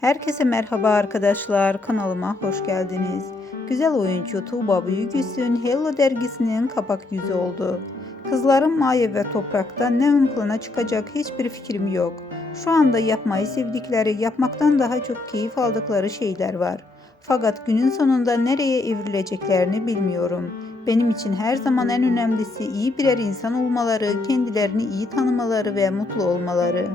Herkese merhaba arkadaşlar. Kanalıma hoş geldiniz. Güzel oyuncu Tuğba Büyüküstün Hello dergisinin kapak yüzü oldu. Kızlarım Maye ve Toprak'ta ne ön plana çıkacak hiçbir fikrim yok. Şu anda yapmayı sevdikleri, yapmaktan daha çok keyif aldıkları şeyler var. Fakat günün sonunda nereye evrileceklerini bilmiyorum. Benim için her zaman en önemlisi iyi birer insan olmaları, kendilerini iyi tanımaları ve mutlu olmaları.